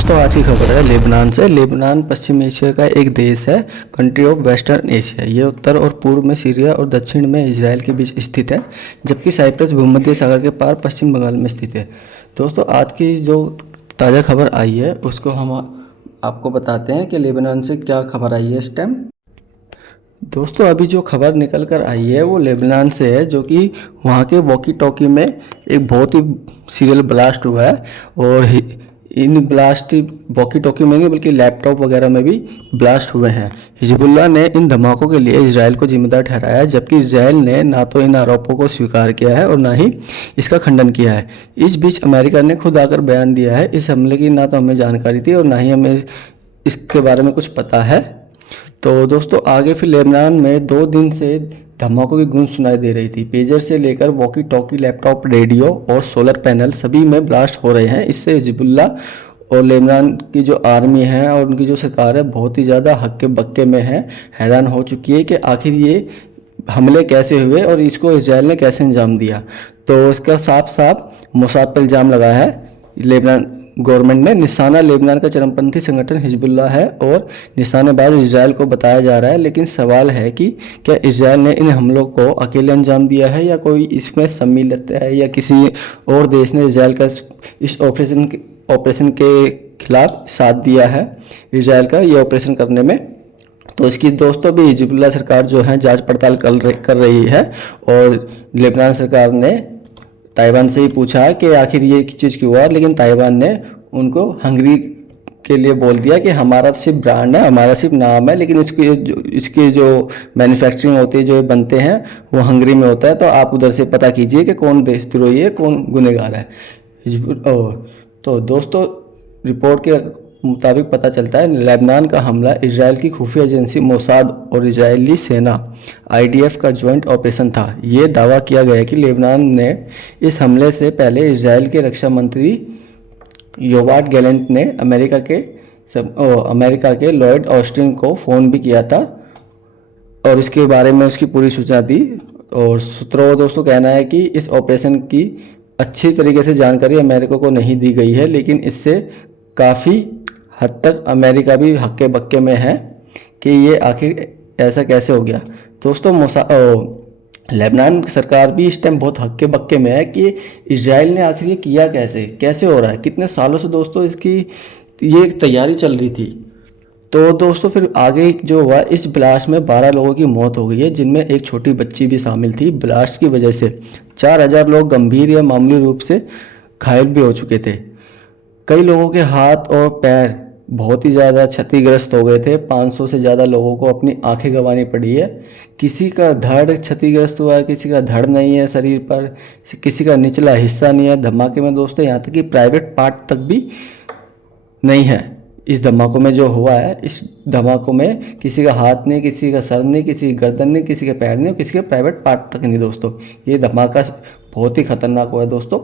दोस्तों आज की खबर है लेबनान से। लेबनान पश्चिम एशिया का एक देश है, कंट्री ऑफ वेस्टर्न एशिया। ये उत्तर और पूर्व में सीरिया और दक्षिण में इजराइल के बीच स्थित है, जबकि साइप्रस भूमध्य सागर के पार पश्चिम बंगाल में स्थित है। दोस्तों आज की जो ताज़ा खबर आई है उसको हम आपको बताते हैं कि लेबनान से क्या खबर आई है इस टाइम। दोस्तों अभी जो खबर निकल कर आई है वो लेबनान से है, जो कि वहाँ के वॉकी टॉकी में एक बहुत ही सीरियल ब्लास्ट हुआ है। और इन ब्लास्ट वॉकी टॉकी में नहीं बल्कि लैपटॉप वगैरह में भी ब्लास्ट हुए हैं। हिजबुल्लाह ने इन धमाकों के लिए इजराइल को जिम्मेदार ठहराया है, जबकि इजराइल ने ना तो इन आरोपों को स्वीकार किया है और ना ही इसका खंडन किया है। इस बीच अमेरिका ने खुद आकर बयान दिया है। इस हमले की ना तो हमें जानकारी थी और ना ही हमें इसके बारे में कुछ पता है। तो दोस्तों आगे फिर लेबनान में 2 दिन से धमाकों की गूंज सुनाई दे रही थी। पेजर से लेकर वॉकी टॉकी, लैपटॉप, रेडियो और सोलर पैनल सभी में ब्लास्ट हो रहे हैं। इससे हिजबुल्लाह और लेबनान की जो आर्मी है और उनकी जो सरकार है बहुत ही ज़्यादा हक्के बक्के में है, हैरान हो चुकी है कि आखिर ये हमले कैसे हुए और इसको इजराइल ने कैसे अंजाम दिया। तो इसका साफ साफ मोसाद पर इल्ज़ाम लगा है लेबनान गवर्नमेंट ने। निशाना लेबनान का चरमपंथी संगठन हिजबुल्लाह है और निशानेबाज इजराइल को बताया जा रहा है। लेकिन सवाल है कि क्या इजराइल ने इन हमलों को अकेले अंजाम दिया है या कोई इसमें सम्मिलित है या किसी और देश ने इजराइल का इस ऑपरेशन के खिलाफ साथ दिया है इजराइल का ये ऑपरेशन करने में। तो इसकी दोस्तों भी हिजबुल्लाह सरकार जो है जांच पड़ताल कर रही है। और लेबनान सरकार ने ताइवान से ही पूछा कि आखिर ये चीज़ क्यों हुआ, लेकिन ताइवान ने उनको हंगरी के लिए बोल दिया कि हमारा सिर्फ ब्रांड है, हमारा सिर्फ नाम है, लेकिन इसकी जो मैन्युफैक्चरिंग होती है, जो बनते हैं वो हंगरी में होता है। तो आप उधर से पता कीजिए कि कौन देशद्रोही है, कौन गुनहगार है। तो दोस्तों रिपोर्ट के मुताबिक पता चलता है लेबनान का हमला इजराइल की खुफिया एजेंसी मोसाद और इजरायली सेना IDF का जॉइंट ऑपरेशन था। ये दावा किया गया कि लेबनान ने इस हमले से पहले इजराइल के रक्षा मंत्री योवाट गैलेंट ने अमेरिका के लॉयड ऑस्टिन को फ़ोन भी किया था और इसके बारे में उसकी पूरी सूचना दी। और सूत्रों दोस्तों कहना है कि इस ऑपरेशन की अच्छी तरीके से जानकारी अमेरिका को नहीं दी गई है, लेकिन इससे काफ़ी हद तक अमेरिका भी हक्के बक्के में है कि ये आखिर ऐसा कैसे हो गया। दोस्तों लेबनान सरकार भी इस टाइम बहुत हक्के बक्के में है कि इजराइल ने आखिर ये किया कैसे हो रहा है। कितने सालों से दोस्तों इसकी ये तैयारी चल रही थी। तो दोस्तों फिर आगे जो हुआ, इस ब्लास्ट में 12 लोगों की मौत हो गई है, जिनमें एक छोटी बच्ची भी शामिल थी। ब्लास्ट की वजह से 4000 लोग गंभीर या मामूली रूप से घायल भी हो चुके थे। कई लोगों के हाथ और पैर बहुत ही ज़्यादा क्षतिग्रस्त हो गए थे। 500 से ज़्यादा लोगों को अपनी आंखें गंवानी पड़ी है। किसी का धड़ क्षतिग्रस्त हुआ है, किसी का धड़ नहीं है शरीर पर, किसी का निचला हिस्सा नहीं है धमाके में दोस्तों। यहाँ तक कि प्राइवेट पार्ट तक भी नहीं है। इस धमाकों में जो हुआ है, इस धमाकों में किसी का हाथ नहीं, किसी का सर नहीं, किसी की गर्दन नहीं, किसी के पैर नहीं, किसी के प्राइवेट पार्ट तक नहीं दोस्तों। ये धमाका बहुत ही खतरनाक हुआ है दोस्तों।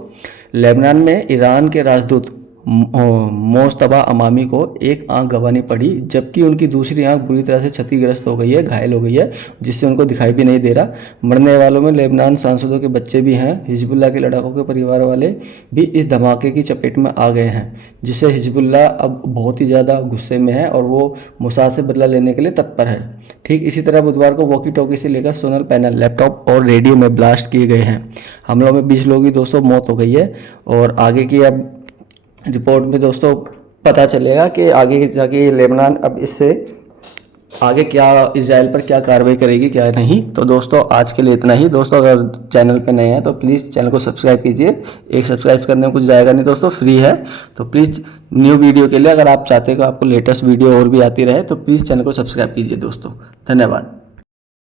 लेबनान में ईरान के राजदूत मोस्तबा अमामी को एक आंख गंवानी पड़ी, जबकि उनकी दूसरी आंख बुरी तरह से क्षतिग्रस्त हो गई है, घायल हो गई है, जिससे उनको दिखाई भी नहीं दे रहा। मरने वालों में लेबनान सांसदों के बच्चे भी हैं। हिजबुल्लाह के लड़ाकों के परिवार वाले भी इस धमाके की चपेट में आ गए हैं, जिससे हिजबुल्लाह अब बहुत ही ज़्यादा गुस्से में है और वो मोसाद से बदला लेने के लिए तत्पर है। ठीक इसी तरह बुधवार को वॉकी टॉकी से लेकर सोलर पैनल, लैपटॉप और रेडियो में ब्लास्ट किए गए हैं। हमलों में 20 लोगों की दोस्तों मौत हो गई है। और आगे की अब रिपोर्ट में दोस्तों पता चलेगा कि आगे जाके लेबनान अब इससे आगे क्या इजराइल पर क्या कार्रवाई करेगी क्या नहीं। तो दोस्तों आज के लिए इतना ही। दोस्तों अगर चैनल पे नए हैं तो प्लीज़ चैनल को सब्सक्राइब कीजिए। एक सब्सक्राइब करने में कुछ जाएगा नहीं दोस्तों, फ्री है। तो प्लीज़ न्यू वीडियो के लिए अगर आप चाहते हो कि आपको लेटेस्ट वीडियो और भी आती रहे तो प्लीज़ चैनल को सब्सक्राइब कीजिए दोस्तों। धन्यवाद।